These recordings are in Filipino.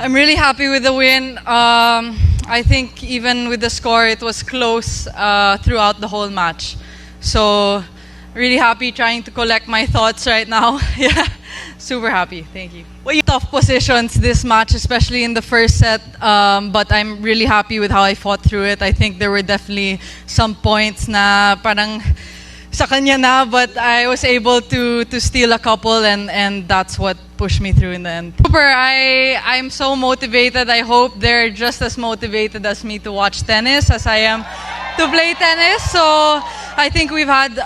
I'm really happy with the win. I think even with the score, it was close throughout the whole match. So, really happy, trying to collect my thoughts right now. Yeah, super happy. Thank you. Tough positions this match, especially in the first set, but I'm really happy with how I fought through it. I think there were definitely some points na parang sa kanya na, but I was able to steal a couple, and that's what pushed me through in the end. Super, I'm so motivated. I hope they're just as motivated as me to watch tennis as I am to play tennis. So I think we've had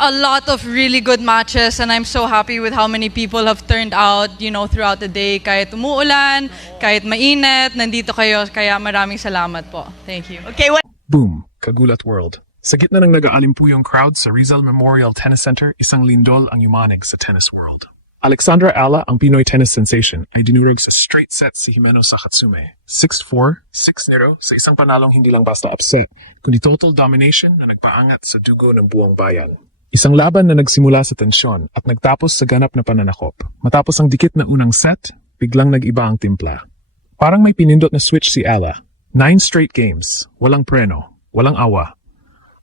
a lot of really good matches, and I'm so happy with how many people have turned out, throughout the day. Kahit umuulan, kahit mainit, nandito kayo, kaya maraming salamat po. Thank you. Okay, what? Boom! Kagulat World. Sa gitna ng nag-aalimpuyong crowd sa Rizal Memorial Tennis Center, isang lindol ang yumanig sa tennis world. Alexandra Ala, ang Pinoy tennis sensation, ay dinurog sa straight set si Himeno Sakatsume. 6-4, 6-0 sa isang panalong hindi lang basta upset, kundi total domination na nagpaangat sa dugo ng buong bayan. Isang laban na nagsimula sa tensyon at nagtapos sa ganap na pananakop. Matapos ang dikit na unang set, biglang nag-iba ang timpla. Parang may pinindot na switch si Ala. 9 straight games, walang preno, walang awa.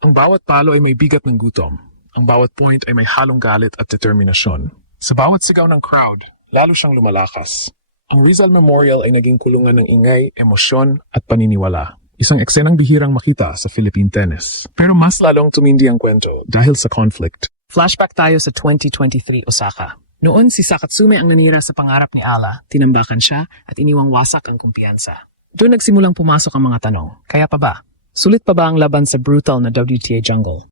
Ang bawat palo ay may bigat ng gutom. Ang bawat point ay may halong galit at determinasyon. Sa bawat sigaw ng crowd, lalo siyang lumalakas. Ang Rizal Memorial ay naging kulungan ng ingay, emosyon at paniniwala. Isang eksenang bihirang makita sa Philippine tennis. Pero mas lalong tumindi ang kwento dahil sa conflict. Flashback tayo sa 2023 Osaka. Noon si Sakatsume ang nanira sa pangarap ni Ala, tinambakan siya at iniwang wasak ang kumpiyansa. Doon nagsimulang pumasok ang mga tanong, kaya pa ba? Sulit pa ba ang laban sa brutal na WTA jungle?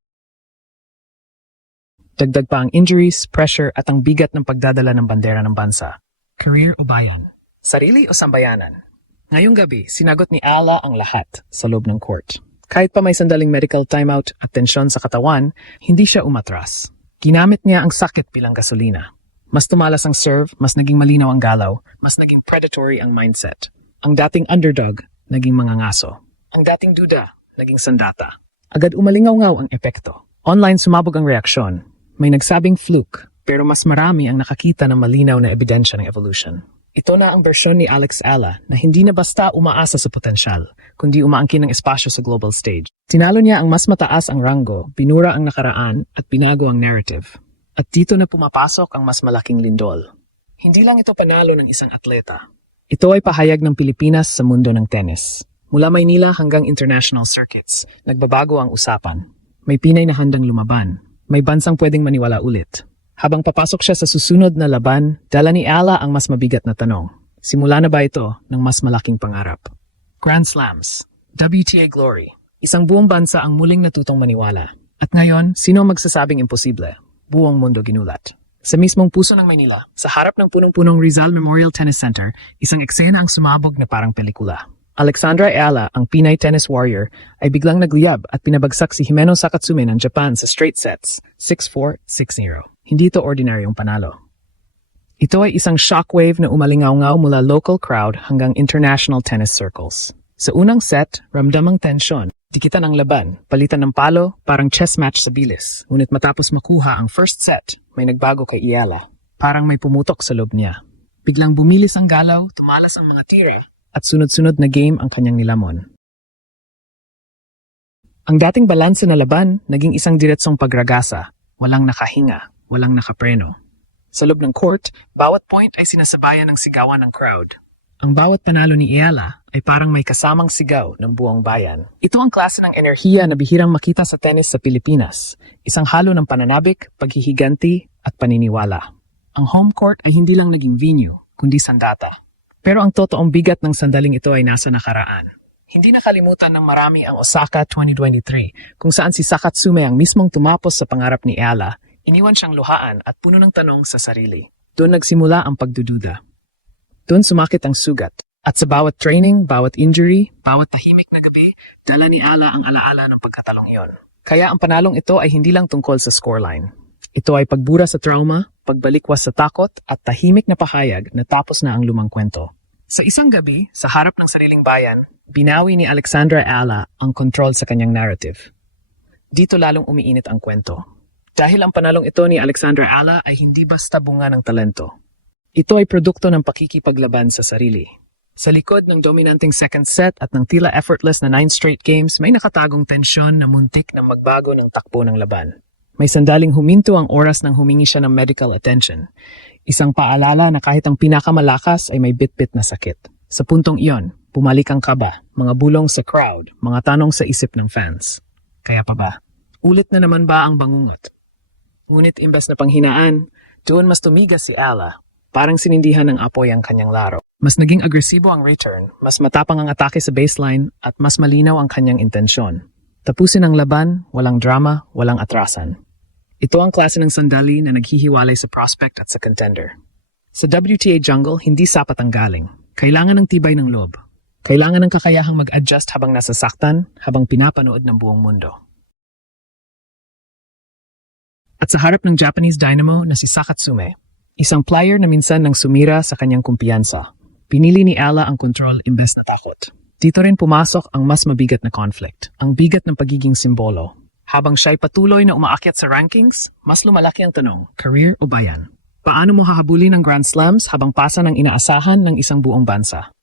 Dagdag pa ang injuries, pressure at ang bigat ng pagdadala ng bandera ng bansa. Career o bayan? Sarili o sambayanan? Ngayong gabi, sinagot ni Ala ang lahat sa loob ng court. Kahit pa may sandaling medical timeout at tensyon sa katawan, hindi siya umatras. Ginamit niya ang sakit bilang gasolina. Mas tumalas ang serve, mas naging malinaw ang galaw, mas naging predatory ang mindset. Ang dating underdog, naging mangangaso. Ang dating duda, naging sandata. Agad umalingaw-ngaw ang epekto. Online sumabog ang reaksyon. May nagsabing fluke, pero mas marami ang nakakita ng malinaw na ebidensya ng evolution. Ito na ang bersyon ni Alex Ala na hindi na basta umaasa sa potensyal, kundi umaangkin ng espasyo sa global stage. Tinalo niya ang mas mataas ang ranggo, binura ang nakaraan, at binago ang narrative. At dito na pumapasok ang mas malaking lindol. Hindi lang ito panalo ng isang atleta. Ito ay pahayag ng Pilipinas sa mundo ng tennis. Mula Maynila hanggang international circuits, nagbabago ang usapan. May Pinay na handang lumaban. May bansang pwedeng maniwala ulit. Habang papasok siya sa susunod na laban, dala ni Ala ang mas mabigat na tanong. Simula na ba ito ng mas malaking pangarap? Grand Slams, WTA Glory. Isang buong bansa ang muling natutong maniwala. At ngayon, sino ang magsasabing imposible? Buong mundo ginulat. Sa mismong puso ng Maynila, sa harap ng punong-punong Rizal Memorial Tennis Center, isang eksena ang sumabog na parang pelikula. Alexandra Ala, ang Pinay tennis warrior, ay biglang nagliyab at pinabagsak si Himeno Sakatsume ng Japan sa straight sets, 6-4, 6-0. Hindi ito ordinaryong panalo. Ito ay isang shockwave na umalingaw-ngaw mula local crowd hanggang international tennis circles. Sa unang set, ramdam ang tensyon. Dikitan ang laban, palitan ng palo, parang chess match sa bilis. Ngunit matapos makuha ang first set, may nagbago kay Ala. Parang may pumutok sa loob niya. Biglang bumilis ang galaw, tumalas ang mga tira, at sunod-sunod na game ang kanyang nilamon. Ang dating balanse na laban, naging isang diretsong pagragasa. Walang nakahinga, walang nakapreno. Sa loob ng court, bawat point ay sinasabayan ng sigawan ng crowd. Ang bawat panalo ni Ala ay parang may kasamang sigaw ng buong bayan. Ito ang klase ng enerhiya na bihirang makita sa tennis sa Pilipinas. Isang halo ng pananabik, paghihiganti, at paniniwala. Ang home court ay hindi lang naging venue, kundi sandata. Pero ang totoong bigat ng sandaling ito ay nasa nakaraan. Hindi nakalimutan ng marami ang Osaka 2023, kung saan si Sakatsume ang mismong tumapos sa pangarap ni Ala, iniwan siyang luhaan at puno ng tanong sa sarili. Doon nagsimula ang pagdududa. Doon sumakit ang sugat. At sa bawat training, bawat injury, bawat tahimik na gabi, dala ni Ala ang alaala ng pagkatalong yon. Kaya ang panalong ito ay hindi lang tungkol sa scoreline. Ito ay pagbura sa trauma, pagbalikwas sa takot, at tahimik na pahayag na tapos na ang lumang kwento. Sa isang gabi, sa harap ng sariling bayan, binawi ni Alexandra Ala ang control sa kanyang narrative. Dito lalong umiinit ang kwento. Dahil ang panalong ito ni Alexandra Ala ay hindi basta bunga ng talento. Ito ay produkto ng pakikipaglaban sa sarili. Sa likod ng dominanting second set at ng tila effortless na 9 straight games, may nakatagong tensyon na muntik na magbago ng takbo ng laban. May sandaling huminto ang oras nang humingi siya ng medical attention. Isang paalala na kahit ang pinakamalakas ay may bit-bit na sakit. Sa puntong iyon, bumalik ang kaba, mga bulong sa crowd, mga tanong sa isip ng fans. Kaya pa ba? Ulit na naman ba ang bangungot? Ngunit imbes na panghinaan, doon mas tumigas si Ala. Parang sinindihan ng apoy ang kanyang laro. Mas naging agresibo ang return, mas matapang ang atake sa baseline, at mas malinaw ang kanyang intensyon. Tapusin ang laban, walang drama, walang atrasan. Ito ang klase ng sandali na naghihiwalay sa prospect at sa contender. Sa WTA jungle, hindi sapat ang galing. Kailangan ng tibay ng loob. Kailangan ng kakayahang mag-adjust habang nasasaktan, habang pinapanood ng buong mundo. At sa harap ng Japanese dynamo na si Sakatsume, isang player na minsan nang sumira sa kanyang kumpiyansa, pinili ni Ala ang control imbes na takot. Dito rin pumasok ang mas mabigat na conflict, ang bigat ng pagiging simbolo. Habang siya'y patuloy na umaakyat sa rankings, mas lumalaki ang tanong, career o bayan? Paano mo hahabulin ang Grand Slams habang pasa ng inaasahan ng isang buong bansa?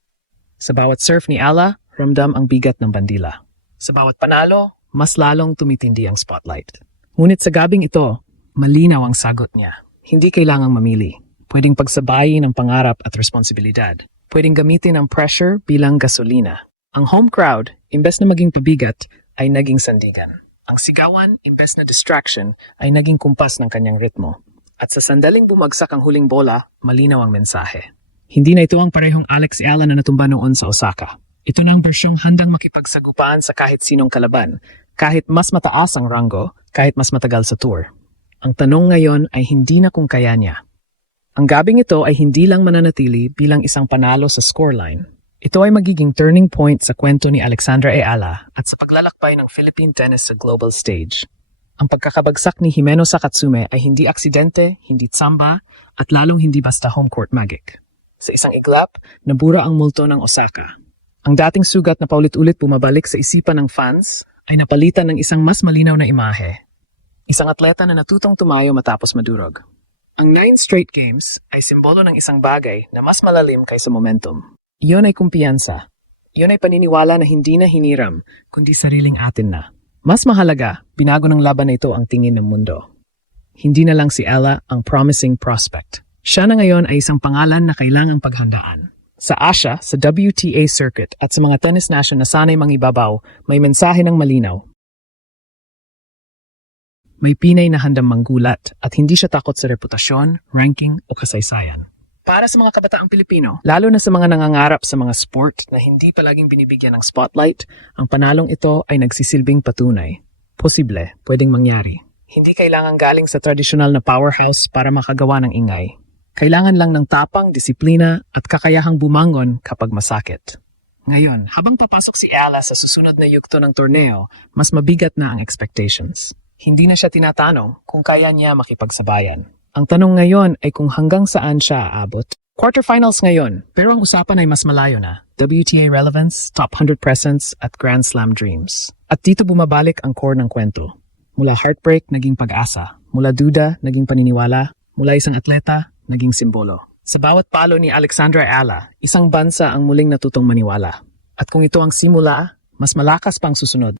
Sa bawat serve ni Ala, ramdam ang bigat ng bandila. Sa bawat panalo, mas lalong tumitindi ang spotlight. Ngunit sa gabing ito, malinaw ang sagot niya. Hindi kailangang mamili. Pwedeng pagsabayin ang pangarap at responsibilidad. Pwedeng gamitin ang pressure bilang gasolina. Ang home crowd, imbes na maging pabigat, ay naging sandigan. Ang sigawan, imbes na distraction, ay naging kumpas ng kanyang ritmo. At sa sandaling bumagsak ang huling bola, malinaw ang mensahe. Hindi na ito ang parehong Alex Ala na natumba noon sa Osaka. Ito na ang bersyong handang makipagsagupaan sa kahit sinong kalaban, kahit mas mataas ang ranggo, kahit mas matagal sa tour. Ang tanong ngayon ay hindi na kung kaya niya. Ang gabing ito ay hindi lang mananatili bilang isang panalo sa scoreline. Ito ay magiging turning point sa kwento ni Alexandra Ala at sa paglalakbay ng Philippine tennis sa global stage. Ang pagkakabagsak ni Himeno Sakatsume ay hindi aksidente, hindi tsamba, at lalong hindi basta home court magic. Sa isang iglap, nabura ang multo ng Osaka. Ang dating sugat na paulit-ulit bumabalik sa isipan ng fans ay napalitan ng isang mas malinaw na imahe. Isang atleta na natutong tumayo matapos madurog. Ang 9 straight games ay simbolo ng isang bagay na mas malalim kaysa momentum. Iyon ay kumpiyansa. Iyon ay paniniwala na hindi na hiniram, kundi sariling atin na. Mas mahalaga, binago ng laban na ito ang tingin ng mundo. Hindi na lang si Ala ang promising prospect. Siya na ngayon ay isang pangalan na kailangang paghandaan. Sa Asia, sa WTA circuit at sa mga tennis nation na sanay mangibabaw, may mensahe ng malinaw. May Pinay na handang manggulat at hindi siya takot sa reputasyon, ranking o kasaysayan. Para sa mga kabataang Pilipino, lalo na sa mga nangangarap sa mga sport na hindi palaging binibigyan ng spotlight, ang panalong ito ay nagsisilbing patunay. Posible, pwedeng mangyari. Hindi kailangan galing sa tradisyonal na powerhouse para makagawa ng ingay. Kailangan lang ng tapang, disiplina at kakayahang bumangon kapag masakit. Ngayon, habang papasok si Ala sa susunod na yugto ng torneo, mas mabigat na ang expectations. Hindi na siya tinatanong kung kaya niya makipagsabayan. Ang tanong ngayon ay kung hanggang saan siya aabot. Quarterfinals ngayon, pero ang usapan ay mas malayo na. WTA relevance, top 100 presence at Grand Slam dreams. At dito bumabalik ang core ng kwento. Mula heartbreak, naging pag-asa. Mula duda, naging paniniwala. Mula isang atleta, naging simbolo. Sa bawat palo ni Alexandra Ala, isang bansa ang muling natutong maniwala. At kung ito ang simula, mas malakas pang susunod.